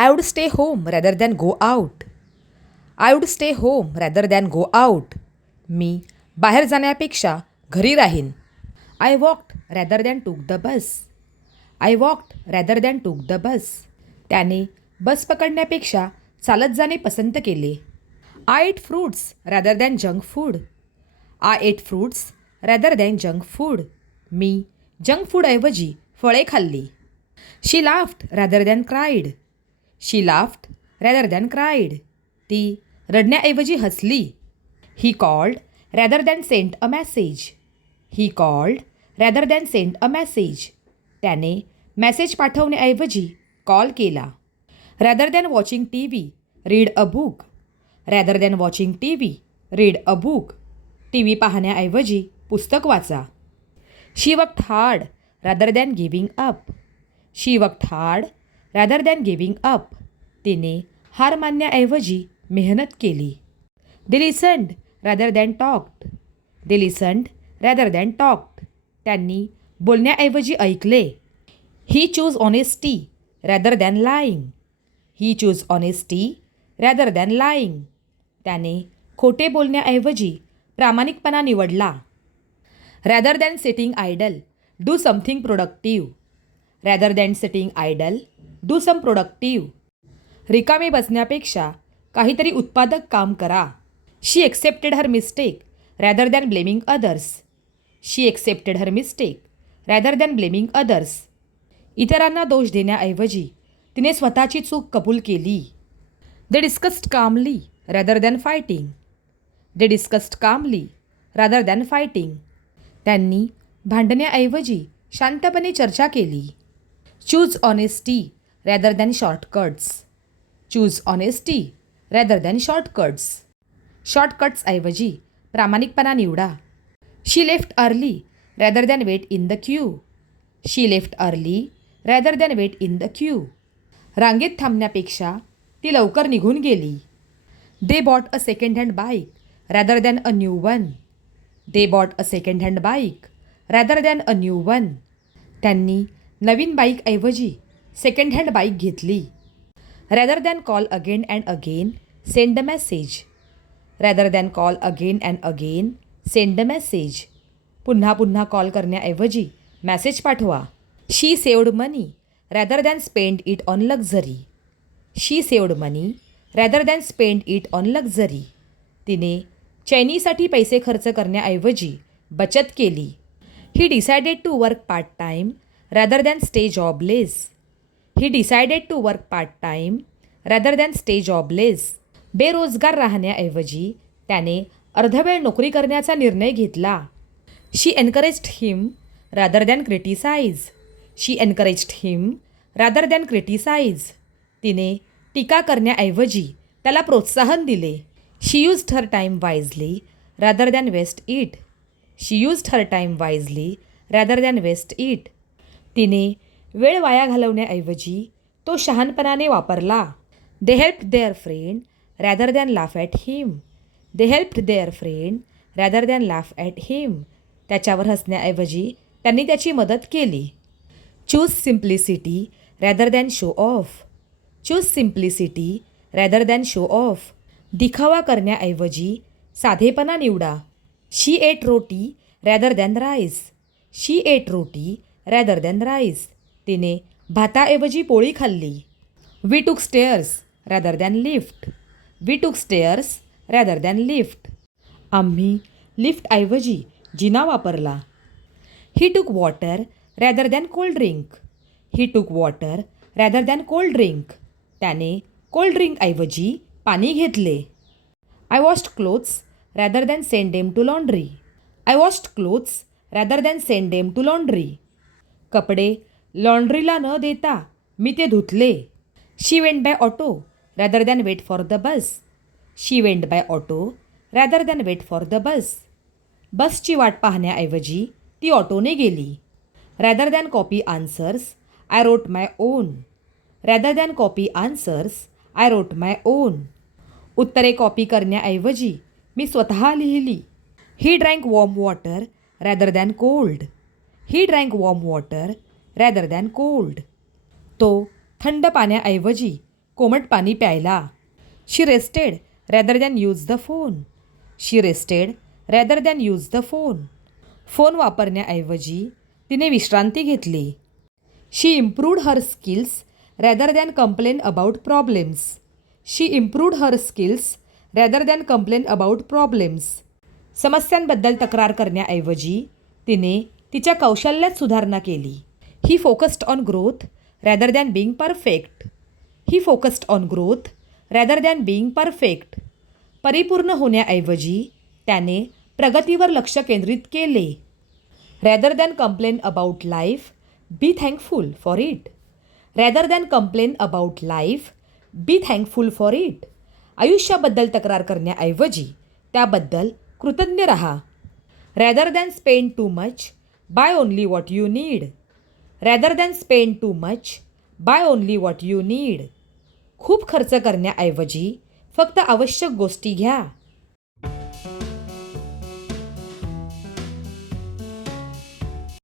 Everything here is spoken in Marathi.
I would stay home rather than go out. I would stay home rather than go out. मी बाहेर जाण्यापेक्षा घरी राहीन. I walked rather than took the bus. I walked rather than took the bus. त्याने बस पकडण्यापेक्षा चालत जाणे पसंत केले. I ate fruits rather than junk food. I ate fruits rather than junk food. Me junk फूडऐवजी फळे खाल्ली. She laughed rather than cried. She laughed rather than cried. ती रडण्याऐवजी हसली. He called rather than sent a message. He called rather than sent a message. त्याने मेसेज पाठवण्याऐवजी कॉल केला. Rather than watching TV, read a book. Rather than watching TV, read a book. TV पाहण्याऐवजी पुस्तक वाचा. She worked hard rather than giving up. She worked hard rather than giving up. तिने हार मानण्याऐवजी मेहनत केली. They listened rather than talked. They listened rather than talked. त्यांनी बोलण्याऐवजी ऐकले. He chose honesty rather than lying. He chose honesty rather than lying. त्याने खोटे बोलण्याऐवजी प्रामाणिकपणा निवडला. Rather than sitting idle, do something productive. Rather than sitting idle, do some productive. रिकामे बसण्यापेक्षा काहीतरी उत्पादक काम करा. She accepted her mistake rather than blaming others. She accepted her mistake rather than blaming others. इतरांना दोष देण्याऐवजी तिने स्वतःची चूक कबूल केली. They discussed calmly rather than fighting. They discussed calmly rather than fighting. त्यांनी भांडण्याऐवजी शांतपणे चर्चा केली. Choose honesty rather than shortcuts. Choose honesty rather than shortcuts. Shortcuts ऐवजी प्रामाणिकपणा निवडा. She left early rather than wait in the queue. She left early rather than wait in the queue. रांगेत थांबण्यापेक्षा ती लवकर निघून गेली. They bought a second-hand bike rather than a new one. They bought a second-hand bike rather than a new one. त्यांनी नवीन बाईकऐवजी सेकंड हँड बाईक घेतली. Rather than call again and again, send a message. Rather than call again and again, send a message. पुन्हा पुन्हा कॉल करण्याऐवजी मेसेज पाठवा. She saved money rather than spend it on luxury. She saved money rather than spend it on luxury. तिने चैनीसाठी पैसे खर्च करण्याऐवजी बचत केली. He decided to work part-time rather than stay jobless. He decided to work part-time rather than stay jobless. बेरोजगार राहण्याऐवजी त्याने अर्धवेळ नोकरी करण्याचा निर्णय घेतला. She encouraged him rather than criticize. She encouraged him rather than criticize. तिने टीका करण्याऐवजी त्याला प्रोत्साहन दिले. She used her time wisely rather than waste it. She used her time wisely rather than waste it. तिने वेळ वाया घालवण्याऐवजी तो शहाणपणाने वापरला. They helped their friend rather than laugh at him. They helped their friend rather than laugh at him. त्याच्यावर हसण्याऐवजी त्यांनी त्याची मदत केली. Choose simplicity rather than show off. Choose simplicity rather than show off. दिखावा करण्याऐवजी साधेपणा निवडा. She ate roti rather than rice. She ate roti rather than rice. तिने भाताऐवजी पोळी खाल्ली. We took stairs rather than lift. We took stairs rather than lift. आम्ही लिफ्टऐवजी जिना वापरला. He took water rather than cold drink. He took water rather than cold drink. त्याने कोल्ड ड्रिंकऐवजी पाणी घेतले. I washed clothes rather than send them to laundry. I washed clothes rather than send them to laundry. कपडे लॉन्ड्रीला न देता मी ते धुतले. She went by auto rather than wait for the bus. She went by auto rather than wait for the bus. बसची वाट पाहण्याऐवजी ती ऑटोने गेली. Rather than copy answers, I wrote my own. Rather than copy answers, I wrote my own. उत्तरे कॉपी करण्याऐवजी मी स्वतः लिहिली. He drank warm water rather than cold. He drank warm water rather than cold. तो थंड पाण्याऐवजी कोमट पाणी प्यायला. She rested rather than use the phone. She rested rather than use the phone. Phone वापरण्याऐवजी तिने विश्रांती घेतली. She improved her skills rather than complain about problems. She improved her skills rather than complain about problems. समस्यांबद्दल तक्रार करण्याऐवजी तिने तिच्या कौशल्यात सुधारणा केली. He focused on growth rather than being perfect. He focused on growth rather than being perfect. परिपूर्ण होण्याऐवजी त्याने प्रगतीवर लक्ष केंद्रित केले. Rather than complain about life be thankful for it. Rather than complain about life be thankful for it. आयुष्याबद्दल तक्रार करण्याऐवजी त्याबद्दल कृतज्ञ राहा. Rather than spend too much buy only what you need. Rather than spend too much buy only what you need. खूप खर्च करण्याऐवजी फक्त आवश्यक गोष्टी घ्या.